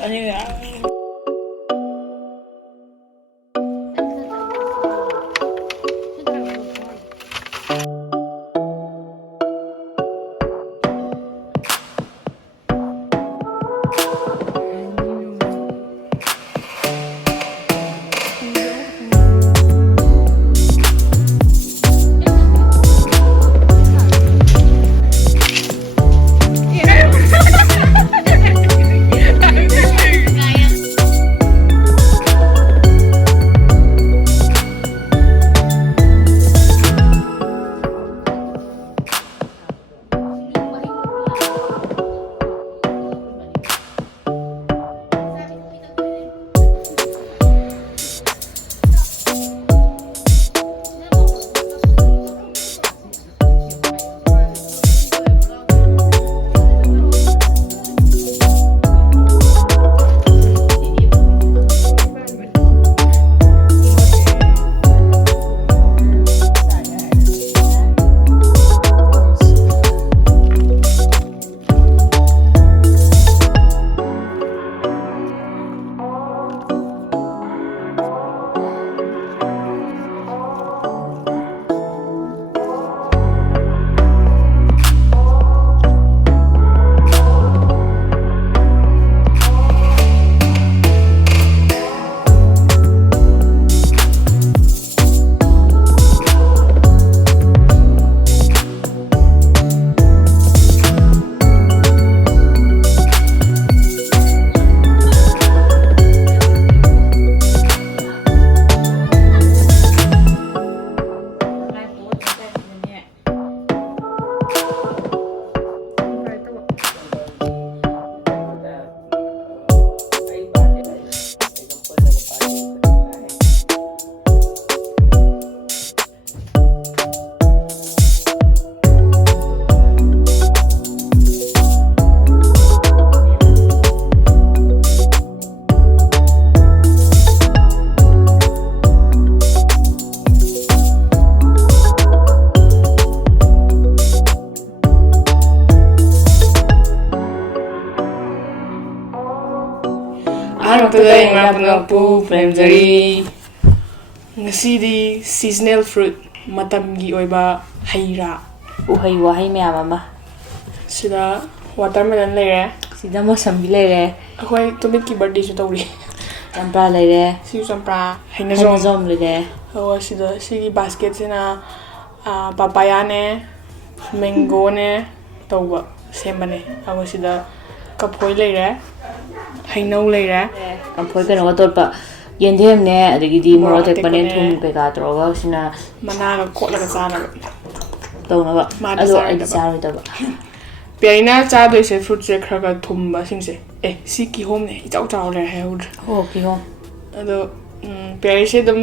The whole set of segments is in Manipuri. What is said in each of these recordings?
아니 today ngapu ꯄ꯭ꯔꯦꯝꯖꯔꯤ ꯉꯁꯤꯗꯤ seasonal fruit matamgi oiba haira uhai wahai mayam ama sida watermelon leire sida mosambi leire akhoi tumit ki birthday su tawri champra leire si champra hainazom leire ho sida sigi basket sina papaya ne mango ne tawba sembane ago sida kapoi leire hainau leire kapoi kano tolpa yendhem ne adigi moro tekpane thum pe ka troga sina mana ga khotla ga chana tawna ba ado ai charu da ba Perina cha do se fruit se khra ga thum ba sing se si ki hom ne i chau chau le ha ud ho ki hom ado peri se dum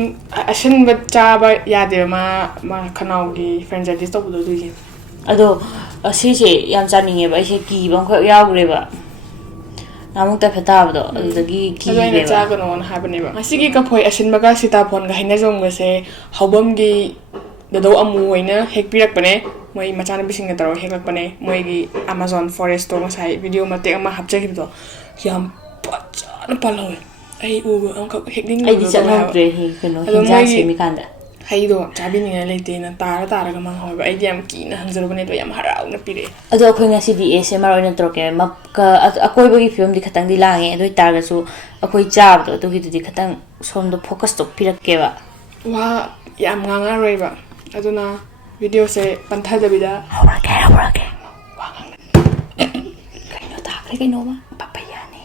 asin ba cha ba ya de ma khanau gi franchise to bu do ji ado asi se yam cha ninge ba se ki bang khwa yaw gre ba namuk ta pheta ba do adagi ki be cha ga no ha ba ne ba asi gi ka phoi asin ba ga sita phone ga haina jong ga se hobam gi do amu hoina hek pirak bane moi machana bising na taro hek lak bane moi gi Amazon forest to sai video ma te ama hapcha gi do yam pachana palawe ai u am ka hek ding ai di cha no pre hi kano hinja se mi kanda hai do chabi ni le te na tara ga mang ho ba ai yam ki na hanjaro bane to yam harau na pire ado akhoi nga si di ASMR oina troke map ka akoi bagi film di khatang di lange ado tar ga su akhoi chab do to gi di khatang som do focus to pirak ke ba wa yam nganga roi ba aduna video se pantha da bida horake wa ngang kaino ta kre kaino ma papaya ne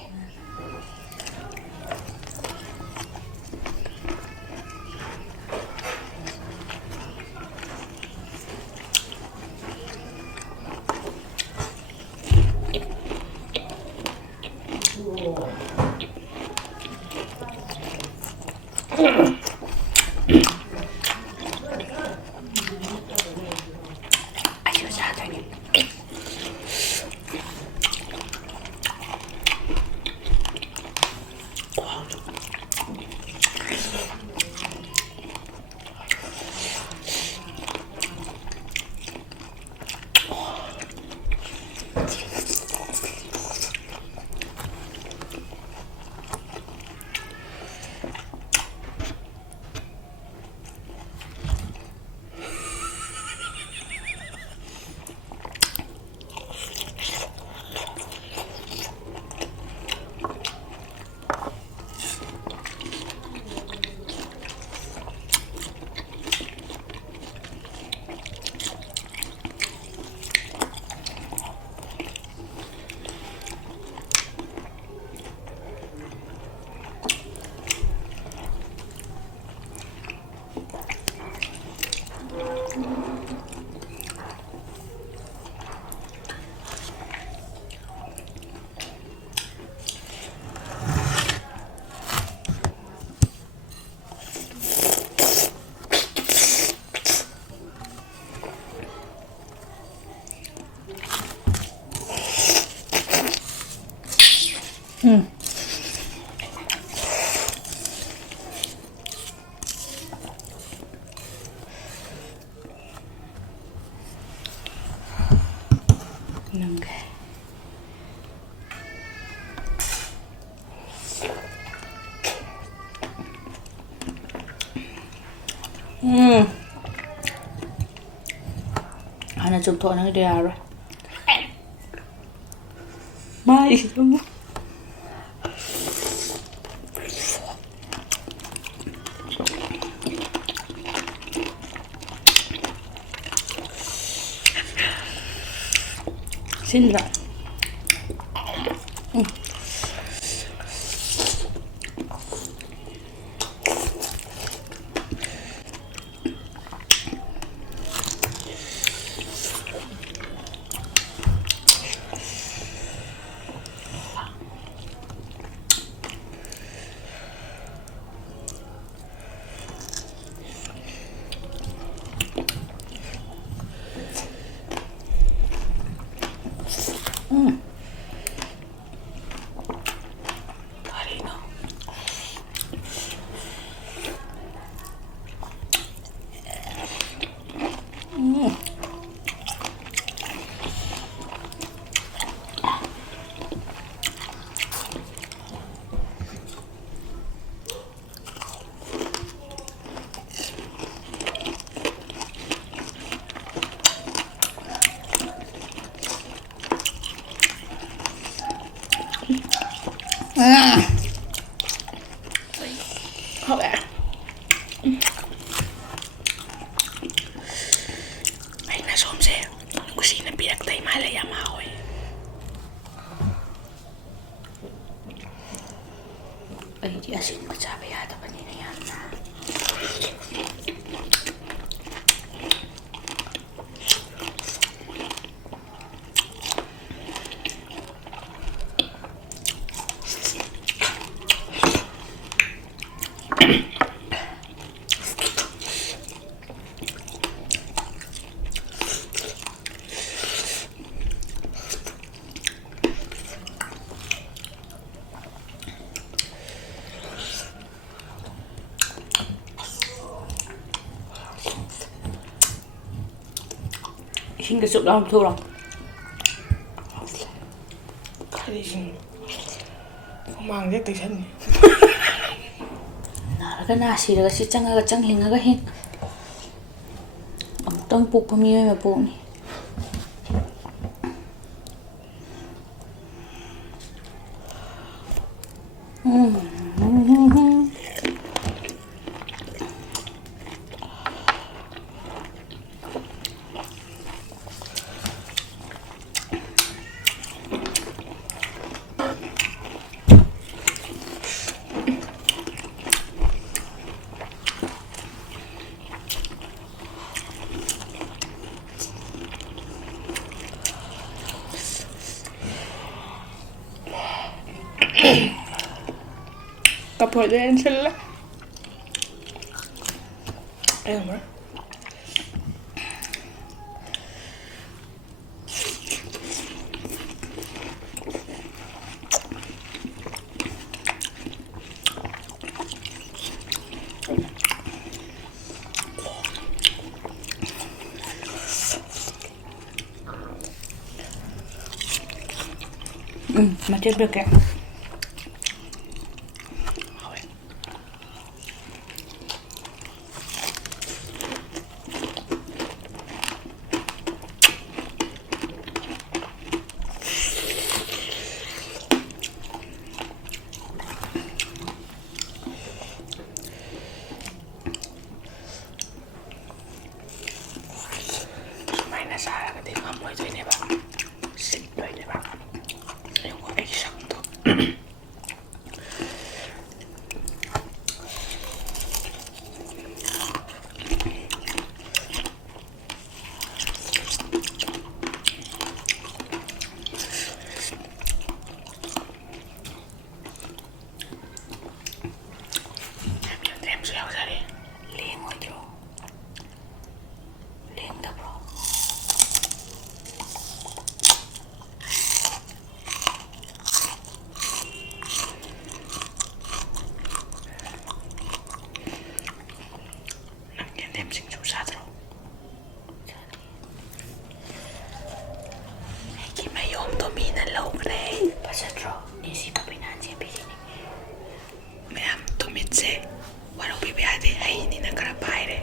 Okay. Hana chụp thôi nó đi rồi. Mai không. Xin lỗi. Okay. Ay, nasomse. Kusina pinagtay malaya mahoy. Ay, di asin masabi yata pa nila yan na. Xin cái sụp đâu thu đâu. Cái gì? Không mang cái tay thân. Nara ka na sira kasi chang hinga ka hin. Ang tong puk pamiyo ma po ni. Kapag din sila. Ayun mo. Macam berapa? Sa cái tiếng mắm rồi này bạn, xịt rồi này bạn, em có ấy sẵn thôi. ꯁꯤ ꯄꯄꯤꯅꯥꯟꯁꯦ ꯄꯤꯔꯤꯅꯤ ꯃꯌꯥꯝ ꯇꯨꯃꯤꯠꯁꯦ ꯋꯥꯔꯧꯕꯤꯕ ꯌꯥꯗꯦ ꯍꯩꯅꯤꯅ ꯈꯔ ꯄꯥꯏꯔꯦ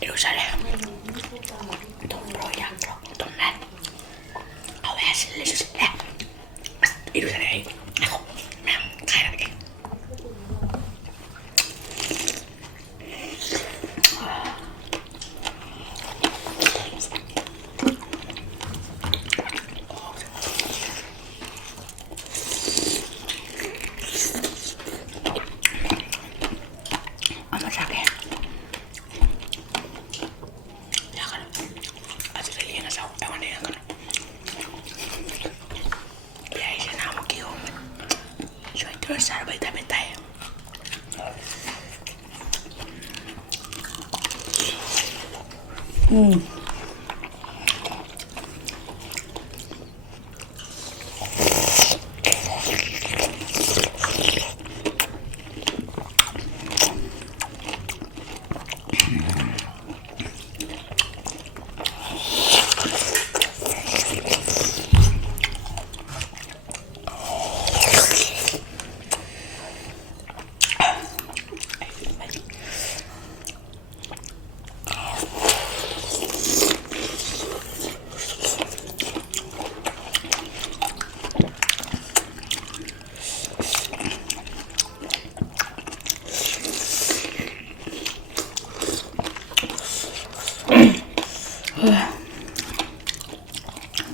이러자래 돈 벌어 양으로 돈난 왜 실례주실래 이러자래 아이고 그냥 가야게 아마 자게 Terus cara beta-beta ya.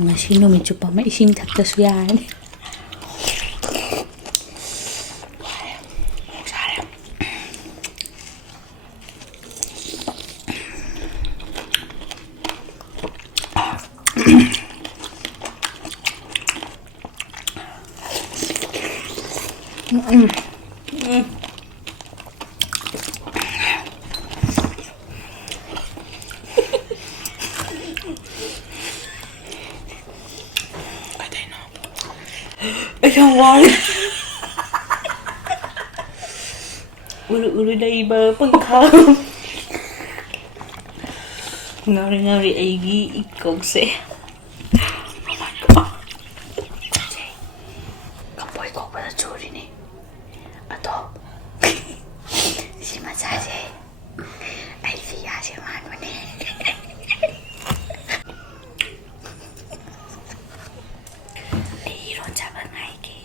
ngasi numis chupa ma ising thaktasu yarani Isang wang ulu-ulu na iba pagkakam ngari-ngari aigi ikogse kapoy ko pala churi ni ato si masaje ay siya si mano ni iron sabang aigi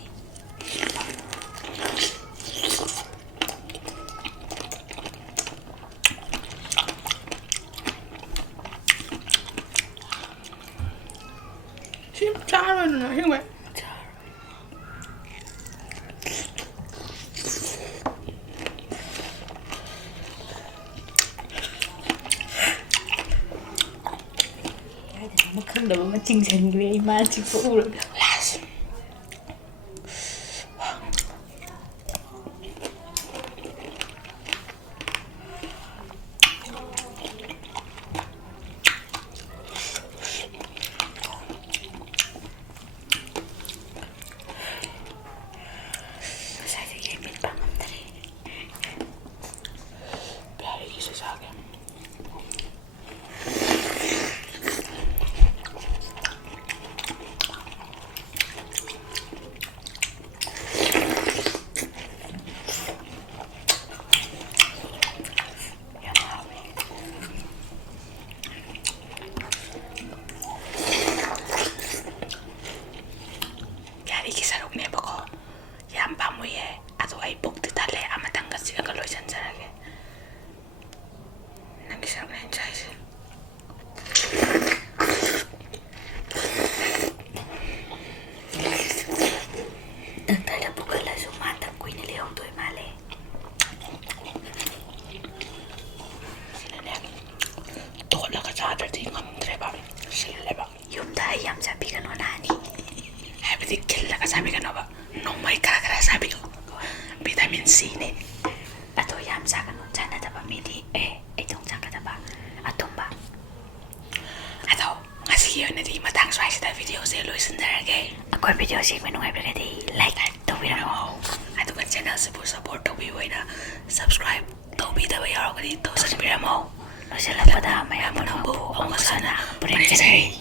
짜면 힘을 không được mà chinh trình về mà chỉ phụ được Asabi ka na ba? Noongmay kara sabi ko. Vitamin C ne. Ato yam sakano chanadaba midi itong chakadaba atumba. Ato, ngasi yun na di matang sway sa video sa loisindaragay. Ako'y video si manungay like tawiramo. Ato kan channel sa support tawiway na subscribe. Tawbida ba yaro ka dito sa piramo. No sila pada maya mo na po ang masana. Pwede